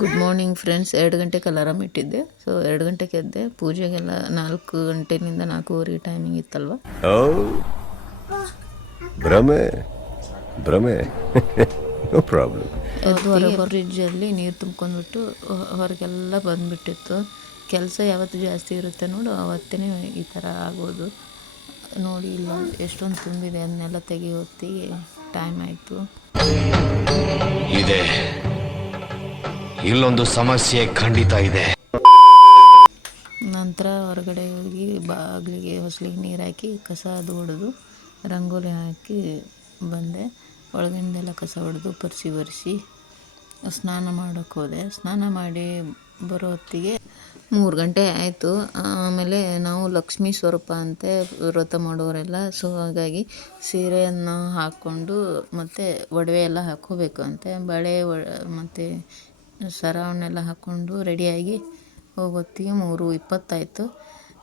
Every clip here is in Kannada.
Good morning friends. 2 ಗಂಟೆಗೆ ಅಲಾರಾಮ್ ಇಟ್ಟಿದ್ದೆ. ಸೊ 2 ಗಂಟೆಗೆ ಎದ್ದೆ. ಪೂಜೆಗೆಲ್ಲ 4 ಗಂಟೆಯಿಂದ 4:30 ಟೈಮಿಂಗ್ ಇತ್ತಲ್ವ. ಭ್ರಮೆ ಭ್ರಮೆ ನೋ ಪ್ರಾಬ್ಲಮ್. ಎದ್ದು ಹೊರಗೆ ಫ್ರಿಜ್ಜಲ್ಲಿ ನೀರು ತುಂಬ್ಕೊಂಡ್ಬಿಟ್ಟು ಹೊರಗೆಲ್ಲ ಬಂದುಬಿಟ್ಟಿತ್ತು. ಕೆಲಸ ಯಾವತ್ತು ಜಾಸ್ತಿ ಇರುತ್ತೆ ನೋಡು, ಅವತ್ತೇ ಈ ಥರ ಆಗೋದು. ನೋಡಿ ಇಲ್ಲ ಎಷ್ಟೊಂದು ತುಂಬಿದೆ, ಅದನ್ನೆಲ್ಲ ತೆಗಿ ಹೊತ್ತಿಗೆ ಟೈಮ್ ಆಯಿತು. ಇದೆ, ಇಲ್ಲೊಂದು ಸಮಸ್ಯೆ ಖಂಡಿತ ಇದೆ. ನಂತರ ಹೊರಗಡೆ ಹೋಗಿ ಬಾಗಿಲಿಗೆ ಹೊಸಲಿಗೆ ನೀರು ಹಾಕಿ ಕಸ ಅದು ಹೊಡೆದು ರಂಗೋಲಿ ಹಾಕಿ ಬಂದೆ. ಒಳಗಿಂದೆಲ್ಲ ಕಸ ಹೊಡೆದು ಒರೆಸಿ ಸ್ನಾನ ಮಾಡೋಕ್ಕೆ ಹೋದೆ. ಸ್ನಾನ ಮಾಡಿ ಬರೋ ಹೊತ್ತಿಗೆ 3 ಗಂಟೆ ಆಯಿತು. ಆಮೇಲೆ ನಾವು ಲಕ್ಷ್ಮೀ ಸ್ವರೂಪ ಅಂತೆ ವ್ರತ ಮಾಡೋರೆಲ್ಲ. ಸೊ ಹಾಗಾಗಿ ಸೀರೆಯನ್ನು ಹಾಕ್ಕೊಂಡು ಮತ್ತು ಒಡವೆ ಎಲ್ಲ ಹಾಕ್ಕೋಬೇಕು ಅಂತೆ. ಬಳೆ ಮತ್ತು ಸರವನ್ನೆಲ್ಲ ಹಾಕ್ಕೊಂಡು ರೆಡಿಯಾಗಿ ಹೋಗೊತ್ತಿಗೆ 3:20 ಆಯಿತು.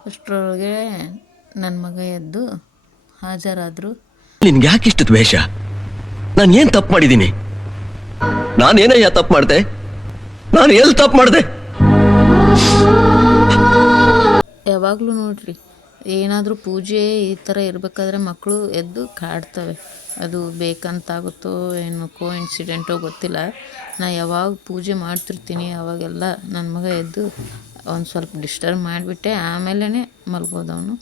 ಅಷ್ಟರೊಳಗೆ ನನ್ನ ಮಗ ಎದ್ದು ಹಾಜರಾದರು. ನಿನ್ಗೆ ಯಾಕೆ ಇಷ್ಟು ದ್ವೇಷ? ನಾನು ಏನು ತಪ್ಪು ಮಾಡಿದ್ದೀನಿ? ನಾನೇನಯ್ಯ ತಪ್ಪು ಮಾಡಿದೆ? ನಾನು ಎಲ್ಲಿ ತಪ್ಪು ಮಾಡಿದೆ? ಯಾವಾಗಲೂ ನೋಡ್ರಿ, ಏನಾದರೂ ಪೂಜೆ ಈ ಥರ ಇರಬೇಕಾದ್ರೆ ಮಕ್ಕಳು ಎದ್ದು ಕಾಡ್ತವೆ. ಅದು ಬೇಕಂತಾಗುತ್ತೋ ಏನು ಇನ್ಸಿಡೆಂಟೋ ಗೊತ್ತಿಲ್ಲ. ನಾ ಯಾವಾಗ ಪೂಜೆ ಮಾಡ್ತಿರ್ತೀನಿ ಅವಾಗೆಲ್ಲ ನನ್ನ ಮಗ ಎದ್ದು ಒಂದು ಸ್ವಲ್ಪ ಡಿಸ್ಟರ್ಬ್ ಮಾಡಿಬಿಟ್ಟೆ ಆಮೇಲೆ ಮಲ್ಗೋದವನು.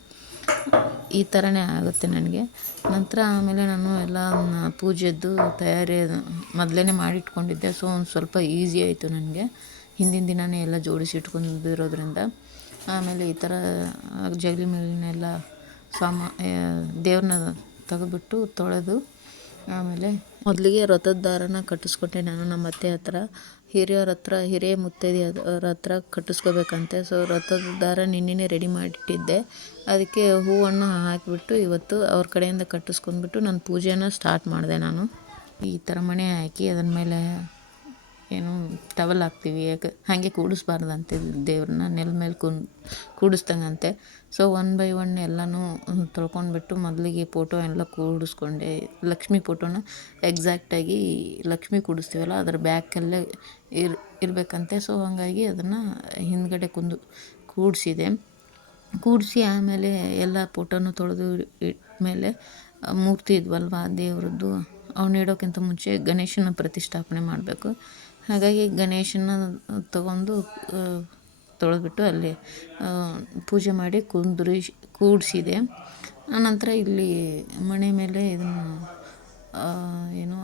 ಈ ಥರನೇ ಆಗುತ್ತೆ ನನಗೆ. ನಂತರ ಆಮೇಲೆ ನಾನು ಎಲ್ಲ ಪೂಜೆದ್ದು ತಯಾರಿ ಮೊದಲೇ ಮಾಡಿಟ್ಕೊಂಡಿದ್ದೆ. ಸೊ ಒಂದು ಸ್ವಲ್ಪ ಈಸಿ ಆಯಿತು ನನಗೆ, ಹಿಂದಿನ ದಿನವೇ ಎಲ್ಲ ಜೋಡಿಸಿ ಇಟ್ಕೊಂಡಿರೋದ್ರಿಂದ. ಆಮೇಲೆ ಈ ಥರ ಜಗಲಿ ಮೇಲಿನೆಲ್ಲ ದೇವ್ರನ್ನ ತೆಗೆದ್ಬಿಟ್ಟು ತೊಳೆದು ಆಮೇಲೆ ಮೊದಲಿಗೆ ವ್ರತದ ದಾರನ ಕಟ್ಟಿಸ್ಕೊಟ್ಟೆ ನಾನು ನಮ್ಮ ಅತ್ತೆ ಹತ್ರ. ಹಿರಿಯರ ಹತ್ರ, ಹಿರಿಯ ಮುತ್ತೈದೆಯರ ಹತ್ರ ಕಟ್ಟಿಸ್ಕೋಬೇಕಂತೆ. ಸೊ ವ್ರತದ ದಾರ ನಿನ್ನೆ ರೆಡಿ ಮಾಡಿಟ್ಟಿದ್ದೆ. ಅದಕ್ಕೆ ಹೂವನ್ನು ಹಾಕಿಬಿಟ್ಟು ಇವತ್ತು ಅವ್ರ ಕಡೆಯಿಂದ ಕಟ್ಟಿಸ್ಕೊಂಡ್ಬಿಟ್ಟು ನನ್ನ ಪೂಜೆನ ಸ್ಟಾರ್ಟ್ ಮಾಡಿದೆ ನಾನು. ಈ ಥರ ಮಣೆ ಹಾಕಿ ಅದರ ಮೇಲೆ ಏನು ಟವಲ್ ಹಾಕ್ತೀವಿ, ಯಾಕೆ ಹಾಗೆ ಕೂಡಿಸ್ಬಾರ್ದಂತೆ ದೇವ್ರನ್ನ, ನೆಲ ಮೇಲೆ ಕೂಡಿಸ್ದಂಗಂತೆ. ಸೊ 1 by 1 ಎಲ್ಲನೂ ತೊಳ್ಕೊಂಡ್ಬಿಟ್ಟು ಮೊದಲಿಗೆ ಫೋಟೋ ಎಲ್ಲ ಕೂಡಿಸ್ಕೊಂಡೆ. ಲಕ್ಷ್ಮಿ ಫೋಟೋನ ಎಕ್ಸಾಕ್ಟಾಗಿ ಲಕ್ಷ್ಮಿ ಕೂಡಿಸ್ತೀವಲ್ಲ ಅದರ ಬ್ಯಾಕಲ್ಲೇ ಇರಬೇಕಂತೆ. ಸೊ ಹಾಗಾಗಿ ಅದನ್ನು ಹಿಂದ್ಗಡೆ ಕೂಡಿಸಿ ಆಮೇಲೆ ಎಲ್ಲ ಫೋಟೋನು ತೊಳೆದು ಇಟ್ಮೇಲೆ ಮೂರ್ತಿ ಇದ್ವಲ್ವ ದೇವ್ರದ್ದು, ಅವನ್ನ ಇಡೋಕ್ಕಿಂತ ಮುಂಚೆ ಗಣೇಶನ ಪ್ರತಿಷ್ಠಾಪನೆ ಮಾಡಬೇಕು. ಹಾಗಾಗಿ ಗಣೇಶನ ತಗೊಂಡು ತೊಳೆದ್ಬಿಟ್ಟು ಅಲ್ಲಿ ಪೂಜೆ ಮಾಡಿ ಕೂಡಿಸಿದೆ. ಆನಂತರ ಇಲ್ಲಿ ಮಣೆ ಮೇಲೆ ಇದನ್ನು ಏನು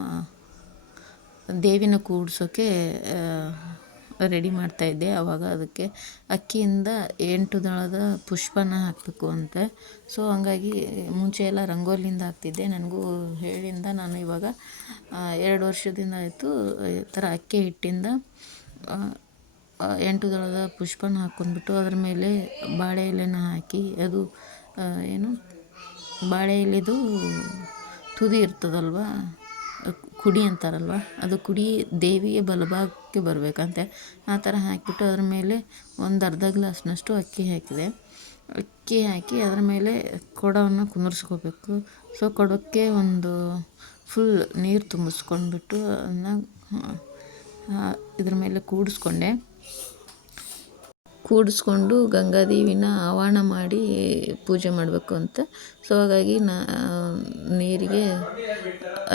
ದೇವಿನ ಕೂಡ್ಸೋಕ್ಕೆ ರೆಡಿ ಮಾಡ್ತಾಯಿದ್ದೆ. ಆವಾಗ ಅದಕ್ಕೆ ಅಕ್ಕಿಯಿಂದ 8 ದಳದ ಪುಷ್ಪನ ಹಾಕಬೇಕು ಅಂತೆ. ಸೊ ಹಂಗಾಗಿ ಮುಂಚೆ ಎಲ್ಲ ರಂಗೋಲಿಯಿಂದ ಹಾಕ್ತಿದ್ದೆ. ನನಗೂ ಹೇಳಿಂದ ನಾನು ಇವಾಗ 2 ವರ್ಷದಿಂದ ಆಯಿತು ಈ ಥರ ಅಕ್ಕಿ ಹಿಟ್ಟಿಂದ 8 ದಳದ ಪುಷ್ಪನ ಹಾಕ್ಕೊಂಡ್ಬಿಟ್ಟು ಅದ್ರ ಮೇಲೆ ಬಾಳೆ ಎಲೆನ ಹಾಕಿ, ಅದು ಏನು ಬಾಳೆ ಎಲೆದು ತುದಿ ಇರ್ತದಲ್ವ, ಕುಡಿ ಅಂತಾರಲ್ವ, ಅದು ಕುಡಿ ದೇವಿಯ ಬಲಭಾಗಕ್ಕೆ ಬರಬೇಕಂತೆ. ಆ ಥರ ಹಾಕಿಬಿಟ್ಟು ಅದ್ರ ಮೇಲೆ ಒಂದು ಅರ್ಧ ಗ್ಲಾಸ್ನಷ್ಟು ಅಕ್ಕಿ ಹಾಕಿ ಅದ್ರ ಮೇಲೆ ಕೊಡವನ್ನು ಕುಂದಿರ್ಸ್ಕೋಬೇಕು. ಸೊ ಕೊಡಕ್ಕೆ ಒಂದು ಫುಲ್ ನೀರು ತುಂಬಿಸ್ಕೊಂಡ್ಬಿಟ್ಟು ಅದನ್ನ ಇದ್ರ ಮೇಲೆ ಕೂಡಿಸ್ಕೊಂಡು ಗಂಗಾದೇವಿನ ಆವಾಹನ ಮಾಡಿ ಪೂಜೆ ಮಾಡಬೇಕು ಅಂತ. ಸೊ ಹಾಗಾಗಿ ನೀರಿಗೆ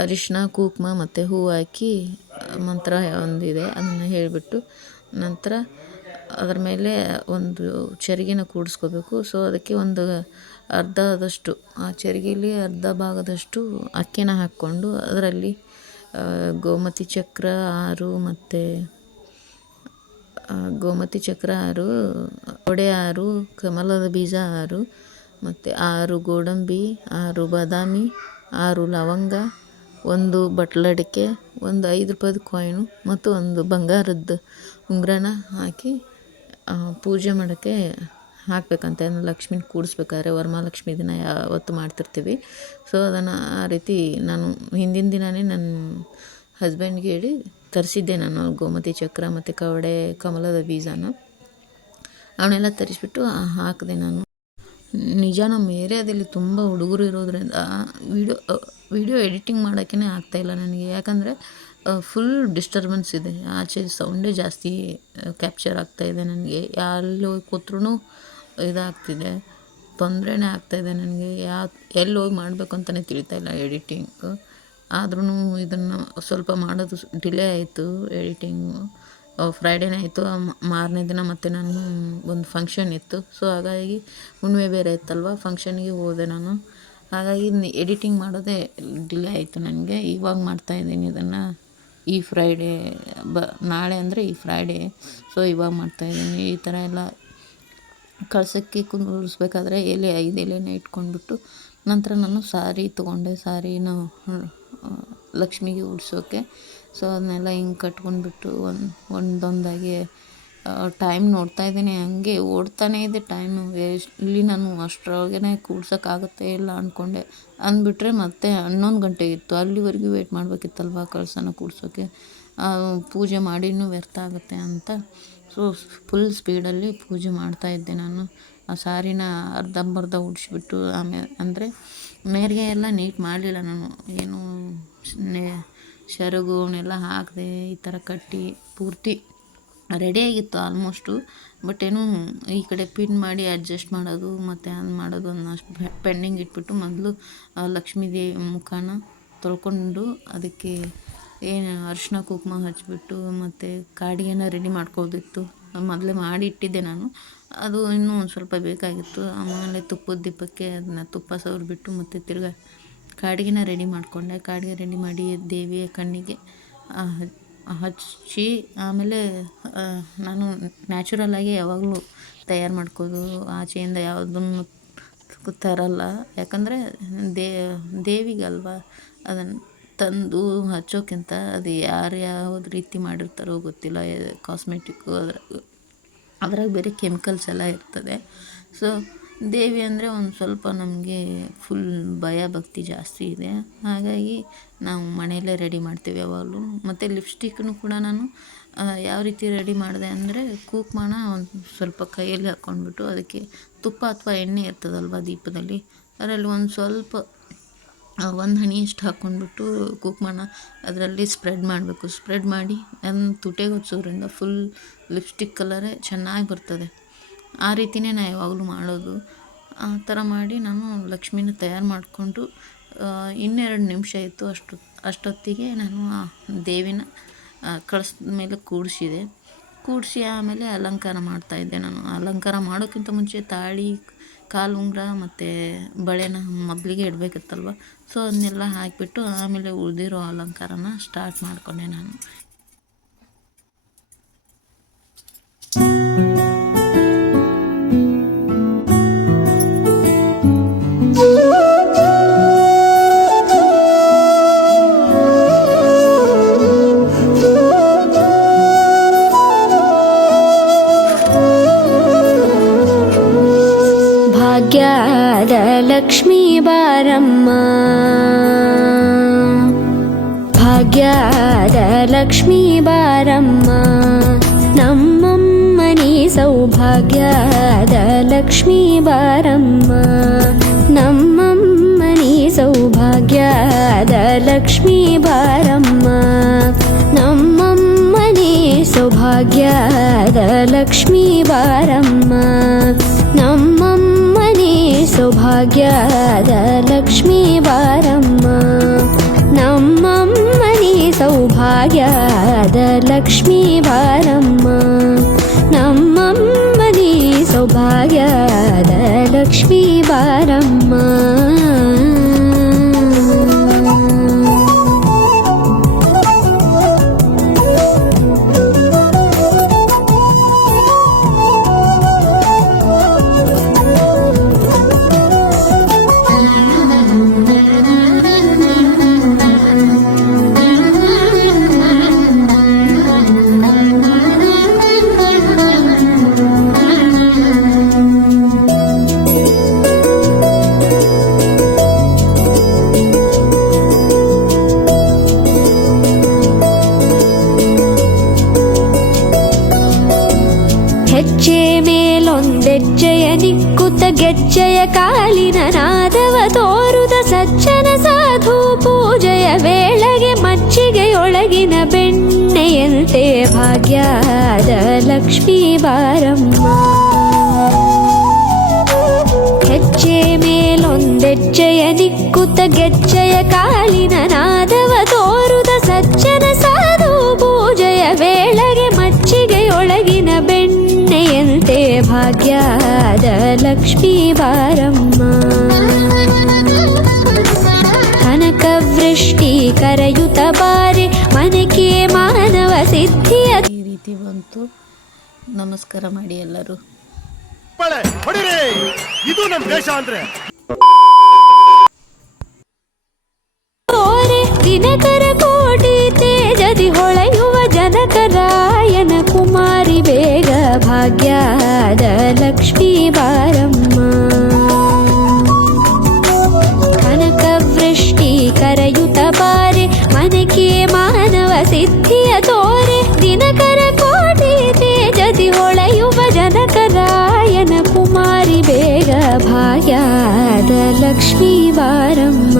ಅರಿಶಿನ, ಕುಂಕುಮ ಮತ್ತು ಹೂವು ಹಾಕಿ ಮಂತ್ರ ಒಂದಿದೆ ಅದನ್ನು ಹೇಳಿಬಿಟ್ಟು ನಂತರ ಅದರ ಮೇಲೆ ಒಂದು ಚರಿಗೆನ ಕೂಡಿಸ್ಕೋಬೇಕು. ಸೊ ಅದಕ್ಕೆ ಒಂದು ಅರ್ಧದಷ್ಟು, ಆ ಚರಿಗೆಯಲ್ಲಿ ಅರ್ಧ ಭಾಗದಷ್ಟು ಅಕ್ಕಿನ ಹಾಕ್ಕೊಂಡು ಅದರಲ್ಲಿ ಗೋಮತಿ ಚಕ್ರ 6 ಮತ್ತು ಒಡೆ 6, ಕಮಲದ ಬೀಜ 6 ಮತ್ತು 6 ಗೋಡಂಬಿ, 6 ಬಾದಾಮಿ, 6 ಲವಂಗ, 1 ಬಟ್ಲಡಿಕೆ, ಒಂದು 5 ರೂಪಾಯಿದು ಕಾಯಿನು ಮತ್ತು ಒಂದು ಬಂಗಾರದ ಉಂಗುರನ ಹಾಕಿ ಪೂಜೆ ಮಾಡೋಕ್ಕೆ ಹಾಕಬೇಕಂತೆ. ಲಕ್ಷ್ಮಿನ ಕೂಡಿಸ್ಬೇಕಾದ್ರೆ ವರಮಹಾಲಕ್ಷ್ಮಿ ದಿನ ಯಾವತ್ತು ಮಾಡ್ತಿರ್ತೀವಿ. ಸೊ ಅದನ್ನು ಆ ರೀತಿ ನಾನು ಹಿಂದಿನ ದಿನವೇ ನನ್ನ ಹಸ್ಬೆಂಡ್ಗೆ ಹೇಳಿ ತರಿಸಿದ್ದೆ ನಾನು ಗೋಮತಿ ಚಕ್ರ ಮತ್ತು ಕಮಲದ ಬೀಜನ. ಅವನ್ನೆಲ್ಲ ತರಿಸ್ಬಿಟ್ಟು ಹಾಕಿದೆ ನಾನು. ನಿಜ ನಮ್ಮ ಏರಿಯಾದಲ್ಲಿ ತುಂಬ ಹುಡುಗರು ಇರೋದ್ರಿಂದ ವಿಡಿಯೋ ಎಡಿಟಿಂಗ್ ಮಾಡೋಕ್ಕೇ ಆಗ್ತಾಯಿಲ್ಲ ನನಗೆ. ಯಾಕಂದರೆ ಫುಲ್ ಡಿಸ್ಟರ್ಬೆನ್ಸ್ ಇದೆ, ಆಚೆ ಸೌಂಡೇ ಜಾಸ್ತಿ ಕ್ಯಾಪ್ಚರ್ ಆಗ್ತಾಯಿದೆ ನನಗೆ. ಎಲ್ಲಿ ಹೋಗಿ ಕೂತ್ರೂ ಇದಾಗ್ತಿದೆ, ತೊಂದರೆನೇ ಆಗ್ತಾಯಿದೆ ನನಗೆ. ಎಲ್ಲಿ ಹೋಗಿ ಮಾಡಬೇಕು ಅಂತಲೇ ತಿಳಿತಾಯಿಲ್ಲ ಎಡಿಟಿಂಗು. ಆದ್ರೂ ಇದನ್ನು ಸ್ವಲ್ಪ ಮಾಡೋದು ಡಿಲೇ ಆಯಿತು ಎಡಿಟಿಂಗು. ಫ್ರೈಡೇನೇ ಆಯಿತು. ಮಾರನೇ ದಿನ ಮತ್ತೆ ನಾನು ಒಂದು ಫಂಕ್ಷನ್ ಇತ್ತು, ಸೊ ಹಾಗಾಗಿ ಹುಣ್ಣಿಮೆ ಬೇರೆ ಇತ್ತಲ್ವ, ಫಂಕ್ಷನ್ಗೆ ಹೋದೆ ನಾನು. ಹಾಗಾಗಿ ಎಡಿಟಿಂಗ್ ಮಾಡೋದೇ ಡಿಲೇ ಆಯಿತು ನನಗೆ. ಇವಾಗ ಮಾಡ್ತಾಯಿದ್ದೀನಿ ಇದನ್ನು, ಈ ಫ್ರೈಡೇ ನಾಳೆ ಅಂದರೆ ಈ ಫ್ರೈಡೇ, ಸೊ ಇವಾಗ ಮಾಡ್ತಾಯಿದ್ದೀನಿ. ಈ ಥರ ಎಲ್ಲ ಕಳ್ಸೋಕ್ಕೆ ಕುಂದಿರಿಸ್ಬೇಕಾದ್ರೆ 5 ಎಲೆನ ಇಟ್ಕೊಂಡ್ಬಿಟ್ಟು ನಂತರ ನಾನು ಸಾರಿ ತೊಗೊಂಡೆ. ಸಾರಿನ ಲಕ್ಷ್ಮಿಗೆ ಉಡ್ಸೋಕ್ಕೆ. ಸೊ ಅದನ್ನೆಲ್ಲ ಹಿಂಗೆ ಕಟ್ಕೊಂಡ್ಬಿಟ್ಟು ಒಂದೊಂದಾಗಿ ಟೈಮ್ ನೋಡ್ತಾಯಿದ್ದೀನಿ, ಹಂಗೆ ಓಡ್ತಾನೇ ಇದೆ ಟೈಮು. ಇಲ್ಲಿ ನಾನು ಅಷ್ಟರೊಳಗೆ ಕೂಡ್ಸೋಕ್ಕಾಗುತ್ತೆ ಇಲ್ಲ ಅಂದ್ಕೊಂಡೆ. ಅಂದ್ಬಿಟ್ರೆ ಮತ್ತೆ 11 ಗಂಟೆ ಇತ್ತು, ಅಲ್ಲಿವರೆಗೂ ವೇಟ್ ಮಾಡಬೇಕಿತ್ತಲ್ವ ಕಳಸನ ಕೂಡ್ಸೋಕ್ಕೆ. ಪೂಜೆ ಮಾಡಿನೂ ವ್ಯರ್ಥ ಆಗುತ್ತೆ ಅಂತ ಸೊ ಫುಲ್ ಸ್ಪೀಡಲ್ಲಿ ಪೂಜೆ ಮಾಡ್ತಾಯಿದ್ದೆ ನಾನು. ಆ ಸಾರಿನ ಅರ್ಧಂಬರ್ಧ ಉಡಿಸ್ಬಿಟ್ಟು ಆಮೇಲೆ ಅಂದರೆ ನೇರಿಗೆ ಎಲ್ಲ ನೀಟ್ ಮಾಡಲಿಲ್ಲ ನಾನು. ಏನು ಸೆರಗುನೆಲ್ಲ ಹಾಕಿದೆ, ಈ ಥರ ಕಟ್ಟಿ ಪೂರ್ತಿ ರೆಡಿಯಾಗಿತ್ತು ಆಲ್ಮೋಸ್ಟು. ಬಟ್ ಏನು ಈ ಕಡೆ ಪಿನ್ ಮಾಡಿ ಅಡ್ಜಸ್ಟ್ ಮಾಡೋದು ಮತ್ತು ಅದು ಮಾಡೋದು ಅನ್ನೋಷ್ಟು ಪೆಂಡಿಂಗ್ ಇಟ್ಬಿಟ್ಟು ಮೊದಲು ಲಕ್ಷ್ಮೀ ದೇವಿ ಮುಖನ ತೊಳ್ಕೊಂಡು ಅದಕ್ಕೆ ಏನು ಅರಿಶಿನ ಕುಂಕುಮ ಹಚ್ಬಿಟ್ಟು ಮತ್ತು ಕಾಡಿಗೆನ ರೆಡಿ ಮಾಡ್ಕೋದಿತ್ತು. ಮೊದಲೇ ಮಾಡಿ ಇಟ್ಟಿದ್ದೆ ನಾನು, ಅದು ಇನ್ನೂ ಒಂದು ಸ್ವಲ್ಪ ಬೇಕಾಗಿತ್ತು. ಆಮೇಲೆ ತುಪ್ಪದ ದೀಪಕ್ಕೆ ಅದನ್ನ ತುಪ್ಪ ಸವರ್ಬಿಟ್ಟು ಮತ್ತು ತಿರ್ಗಾ ಕಾಡಿಗೆನ ರೆಡಿ ಮಾಡಿಕೊಂಡೆ. ಕಾಡಿಗೆ ರೆಡಿ ಮಾಡಿ ದೇವಿಯ ಕಣ್ಣಿಗೆ ಹಚ್ಚಿ ಆಮೇಲೆ ನಾನು ನ್ಯಾಚುರಲ್ಲಾಗಿ ಯಾವಾಗಲೂ ತಯಾರು ಮಾಡ್ಕೋದು, ಆಚೆಯಿಂದ ಯಾವುದನ್ನು ತರಲ್ಲ. ಯಾಕಂದರೆ ದೇವಿಗಲ್ವ ಅದನ್ನು ತಂದು ಹಚ್ಚೋಕ್ಕಿಂತ ಅದು ಯಾವ್ದು ರೀತಿ ಮಾಡಿರ್ತಾರೋ ಗೊತ್ತಿಲ್ಲ, ಕಾಸ್ಮೆಟಿಕ್ಕು ಅದ್ರಾಗ ಬೇರೆ ಕೆಮಿಕಲ್ಸ್ ಎಲ್ಲ ಇರ್ತದೆ. ಸೊ ದೇವಿ ಅಂದರೆ ಒಂದು ಸ್ವಲ್ಪ ನಮಗೆ ಫುಲ್ ಭಯ ಭಕ್ತಿ ಜಾಸ್ತಿ ಇದೆ. ಹಾಗಾಗಿ ನಾವು ಮನೆಯಲ್ಲೇ ರೆಡಿ ಮಾಡ್ತೀವಿ ಯಾವಾಗಲೂ. ಮತ್ತು ಲಿಪ್ಸ್ಟಿಕ್ನು ಕೂಡ ನಾನು ಯಾವ ರೀತಿ ರೆಡಿ ಮಾಡಿದೆ ಅಂದರೆ ಕುಂಕುಮನ ಒಂದು ಸ್ವಲ್ಪ ಕೈಯಲ್ಲಿ ಹಾಕ್ಕೊಂಡ್ಬಿಟ್ಟು ಅದಕ್ಕೆ ತುಪ್ಪ ಅಥವಾ ಎಣ್ಣೆ ಇರ್ತದಲ್ವ ದೀಪದಲ್ಲಿ, ಅದರಲ್ಲಿ ಒಂದು ಸ್ವಲ್ಪ 1 ಹನಿಯಷ್ಟು ಹಾಕ್ಕೊಂಡ್ಬಿಟ್ಟು ಕುಂಕುಮನ ಅದರಲ್ಲಿ ಸ್ಪ್ರೆಡ್ ಮಾಡಬೇಕು. ಸ್ಪ್ರೆಡ್ ಮಾಡಿ ಅದನ್ನು ತುಟಿಗೆ ಹಚ್ಚೋದ್ರಿಂದ ಫುಲ್ ಲಿಪ್ಸ್ಟಿಕ್ ಕಲರೇ ಚೆನ್ನಾಗಿ ಬರ್ತದೆ. ಆ ರೀತಿಯೇ ನಾನು ಯಾವಾಗಲೂ ಮಾಡೋದು. ಆ ಥರ ಮಾಡಿ ನಾನು ಲಕ್ಷ್ಮಿನ ತಯಾರು ಮಾಡಿಕೊಂಡು 2 ನಿಮಿಷ ಇತ್ತು ಅಷ್ಟೊತ್ತಿಗೆ ನಾನು ಆ ದೇವಿನ ಕಳಸದ ಮೇಲೆ ಕೂಡಿಸಿ ಆಮೇಲೆ ಅಲಂಕಾರ ಮಾಡ್ತಾಯಿದ್ದೆ ನಾನು. ಅಲಂಕಾರ ಮಾಡೋಕ್ಕಿಂತ ಮುಂಚೆ ತಾಳಿ, ಕಾಲು ಉಂಗುರ ಮತ್ತು ಬಳೆನ ಮೊದಲಿಗೆ ಇಡಬೇಕಿತ್ತಲ್ವ, ಸೊ ಅದನ್ನೆಲ್ಲ ಹಾಕಿಬಿಟ್ಟು ಆಮೇಲೆ ಉಳಿದಿರೋ ಅಲಂಕಾರನ ಸ್ಟಾರ್ಟ್ ಮಾಡಿಕೊಂಡೆ ನಾನು. ಭಾಗ್ಯದ ಲಕ್ಷ್ಮೀ ಬಾರಮ್ಮ, ಭಾಗ್ಯದ ಲಕ್ಷ್ಮೀ ಬಾರಮ್ಮ, ನಮ್ಮಮ್ಮನಿ ಸೌಭಾಗ್ಯದ ಲಕ್ಷ್ಮೀ ಬಾರಮ್ಮ, ನಮ್ಮಮ್ಮನಿ ಸೌಭಾಗ್ಯದ ಲಕ್ಷ್ಮೀ ಬಾರಮ್ಮ, ನಮ್ಮಮ್ಮನಿ ಸೌಭಾಗ್ಯದ ಲಕ್ಷ್ಮೀ ಬಾರಮ್ಮ, ನಮ್ಮಮ್ಮನಿ ಸೌಭಾಗ್ಯದ ಲಕ್ಷ್ಮೀ ಬಾರಮ್ಮ, ನಮ್ಮಮ್ಮನಿ ಸೌಭಾಗ್ಯದ ಲಕ್ಷ್ಮೀ ಬಾರಮ್ಮ, ನಮ್ಮಮ್ಮನಿ ಸೌಭಾಗ್ಯದ ಲಕ್ಷ್ಮೀ ಬಾರಮ್ಮ. ಹೆಜ್ಜೆ ಮೇಲೊಂದೆಜ್ಜೆಯ ನಿಕ್ಕುತ್ತ ಗೆಜ್ಜೆಯ ಕಾಲಿನ ನಾದವ ತೋರುದ ಸಜ್ಜನ ಸಾಧು ಪೂಜೆಯ ವೇಳೆಗೆ ಮಜ್ಜಿಗೆಯೊಳಗಿನ ಬೆಣ್ಣೆಯಂತೆ ಭಾಗ್ಯದ ಲಕ್ಷ್ಮೀ ಬಾರಮ್ಮ. ಹೆಜ್ಜೆ ಮೇಲೊಂದೆಜ್ಜೆಯ ನಿಕ್ಕುತ್ತ ಗೆಜ್ಜೆಯ ಕಾಲಿನ ನಾದವ ತೋರುದ ಸಜ್ಜನ ಸಾಧು ಪೂಜೆಯ ವೇಳೆಗೆ ಮಜ್ಜಿಗೆಯೊಳಗಿನ ಬೆಣ್ಣೆಯಂತೆ ಭಾಗ್ಯದ ಲಕ್ಷ್ಮೀ ಬಾರಮ್ಮ. ಕನಕ ವೃಷ್ಟಿ ಕರೆಯುತ್ತ ಬಾರೆ ಮನಕ್ಕೆ ಮಾನವ ಸಿದ್ಧಿಯ. ಈ ರೀತಿ ಬಂತು. ನಮಸ್ಕಾರ ಮಾಡಿ ಎಲ್ಲರೂ. ಇದು ನಮ್ಮ ದೇಶ ಅಂದ್ರೆ ದಿನಕರ ಕೋಟಿ ತೇಜದಿ ಹೊಳೆಯುವ ಜನಕರಾಯನ ಕುಮಾರಿ ಬೇಗ ಭಾಗ್ಯದ ಲಕ್ಷ್ಮೀ ಬಾರಮ್ಮ. ಕನಕ ವೃಷ್ಟಿ ಕರೆಯುತ್ತ ಬಾರೆ ಮನಕ್ಕೆ ಮಾನವ ಸಿದ್ಧಿಯ ತೋರೆ ದಿನಕರ ಕೋಟಿ ತೇಜದಿ ಹೊಳೆಯುವ ಜನಕರಾಯನ ಕುಮಾರಿ ಬೇಗ ಭಾಗ್ಯದ ಲಕ್ಷ್ಮೀ ಬಾರಮ್ಮ.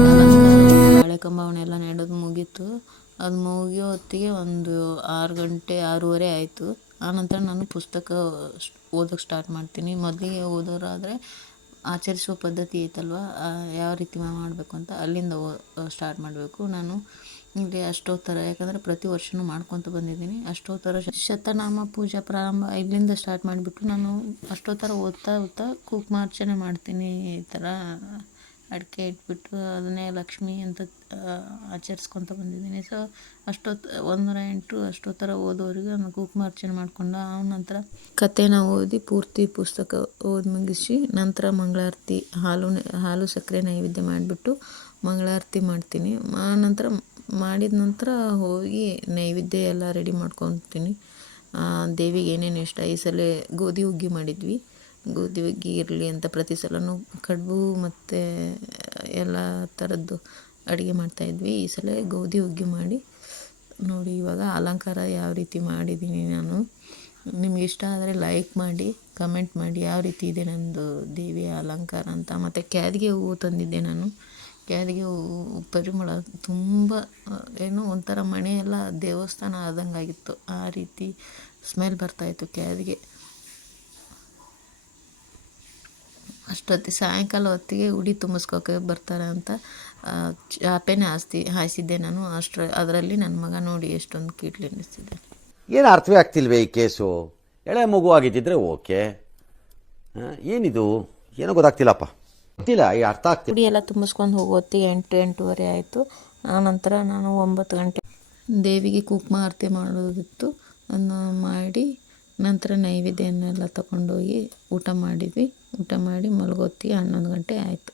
ಕಂಬವನ್ನೆಲ್ಲ ನೆಡೋದು ಮುಗೀತು. ಅದು ಮುಗಿಯೋ ಹೊತ್ತಿಗೆ ಒಂದು 6 ಗಂಟೆ 6:30 ಆಯಿತು. ಆನಂತರ ನಾನು ಪುಸ್ತಕ ಓದೋಕ್ಕೆ ಸ್ಟಾರ್ಟ್ ಮಾಡ್ತೀನಿ. ಮೊದಲಿಗೆ ಓದೋರಾದರೆ ಆಚರಿಸುವ ಪದ್ಧತಿ ಐತಲ್ವ, ಯಾವ ರೀತಿ ಮಾಡಬೇಕು ಅಂತ ಅಲ್ಲಿಂದ ಸ್ಟಾರ್ಟ್ ಮಾಡಬೇಕು. ನಾನು ಇಲ್ಲಿ ಅಷ್ಟೋತ್ತರ, ಯಾಕಂದರೆ ಪ್ರತಿ ವರ್ಷವೂ ಮಾಡ್ಕೊತ ಬಂದಿದ್ದೀನಿ. ಅಷ್ಟೋತ್ತರ ಶತನಾಮ ಪೂಜಾ ಪ್ರಾರಂಭ ಇಲ್ಲಿಂದ ಸ್ಟಾರ್ಟ್ ಮಾಡಿಬಿಟ್ಟು ನಾನು ಅಷ್ಟೋತ್ತರ ಓದ್ತಾ ಕುಂಕುಮಾರ್ಚನೆ ಮಾಡ್ತೀನಿ. ಈ ಥರ ಅಡಿಕೆ ಇಟ್ಬಿಟ್ಟು ಅದನ್ನೇ ಲಕ್ಷ್ಮಿ ಅಂತ ಆಚರಿಸ್ಕೊತ ಬಂದಿದ್ದೀನಿ. ಸೊ 108 ಅಷ್ಟೋತ್ತರ ಓದೋರಿಗೆ ನಾನು ಕುಂಕುಮಾರ್ಚನೆ ಮಾಡ್ಕೊಂಡು ನಂತರ ಕಥೆನ ಓದಿ ಪೂರ್ತಿ ಪುಸ್ತಕ ಓದಿ ಮುಗಿಸಿ ನಂತರ ಮಂಗಳಾರತಿ ಹಾಲು ಸಕ್ಕರೆ ನೈವೇದ್ಯ ಮಾಡಿಬಿಟ್ಟು ಮಂಗಳಾರತಿ ಮಾಡ್ತೀನಿ. ನಂತರ ಮಾಡಿದ ನಂತರ ಹೋಗಿ ನೈವೇದ್ಯ ಎಲ್ಲ ರೆಡಿ ಮಾಡ್ಕೊತೀನಿ. ದೇವಿಗೆ ಏನೇನು ಇಷ್ಟ, ಈ ಸಲ ಗೋಧಿ ಹುಗ್ಗಿ ಮಾಡಿದ್ವಿ. ಗೋಧಿ ಹುಗ್ಗಿ ಇರಲಿ ಅಂತ ಪ್ರತಿ ಸಲನೂ ಕಡುಬು ಮತ್ತು ಎಲ್ಲ ಥರದ್ದು ಅಡುಗೆ ಮಾಡ್ತಾಯಿದ್ವಿ. ಈ ಸಲ ಗೋಧಿ ಹುಗ್ಗಿ ಮಾಡಿ ನೋಡಿ. ಇವಾಗ ಅಲಂಕಾರ ಯಾವ ರೀತಿ ಮಾಡಿದ್ದೀನಿ ನಾನು. ನಿಮ್ಗೆ ಇಷ್ಟ ಆದರೆ ಲೈಕ್ ಮಾಡಿ, ಕಮೆಂಟ್ ಮಾಡಿ ಯಾವ ರೀತಿ ಇದೆ ನನ್ನದು ದೇವಿಯ ಅಲಂಕಾರ ಅಂತ. ಮತ್ತು ಕ್ಯಾದಿಗೆ ಹೂವು ತಂದಿದ್ದೆ ನಾನು. ಕ್ಯಾದಿಗೆ ಹೂವು ಪರಿಮಳ ತುಂಬ ಏನೋ ಒಂಥರ ಮನೆಯೆಲ್ಲ ದೇವಸ್ಥಾನ ಆದಂಗಾಗಿತ್ತು. ಆ ರೀತಿ ಸ್ಮೆಲ್ ಬರ್ತಾಯಿತ್ತು ಕ್ಯಾದಿಗೆ. ಅಷ್ಟೊತ್ತಿಗೆ ಸಾಯಂಕಾಲ ಹೊತ್ತಿಗೆ ಉಡಿ ತುಂಬಿಸ್ಕೋಕೆ ಬರ್ತಾರೆ ಅಂತ ಚಾಪೆನೇ ಹಾಯಿಸಿದ್ದೆ ನಾನು. ಅದರಲ್ಲಿ ನನ್ನ ಮಗ ನೋಡಿ ಎಷ್ಟೊಂದು ಕೀಟ್ಲು ಎನ್ನಿಸ್ತಿದ್ದೆ. ಏನು ಅರ್ಥವೇ ಆಗ್ತಿಲ್ವೇ ಈ ಕೇಸು? ಎಳೆ ಮಗು ಆಗಿದ್ದಿದ್ರೆ ಓಕೆ, ಏನಿದು ಏನೋ ಗೊತ್ತಾಗ್ತಿಲ್ಲಪ್ಪ, ಗೊತ್ತಿಲ್ಲ, ಈ ಅರ್ಥ ಆಗ್ತಿಲ್ಲ. ಉಡಿ ಎಲ್ಲ ತುಂಬಿಸ್ಕೊಂಡು ಹೋಗೋ ಹೊತ್ತಿಗೆ 8-8:30 ಆಯಿತು. ಆನಂತರ ನಾನು 9 ಗಂಟೆ ದೇವಿಗೆ ಕುಂಕುಮ ಆರತಿ ಮಾಡೋದಿತ್ತು. ಅದನ್ನು ಮಾಡಿ ನಂತರ ನೈವೇದ್ಯನೆಲ್ಲ ತೊಗೊಂಡೋಗಿ ಊಟ ಮಾಡಿದ್ವಿ. ಊಟ ಮಾಡಿ ಮಲಗೋತ್ತಿಗೆ 11 ಗಂಟೆ ಆಯಿತು.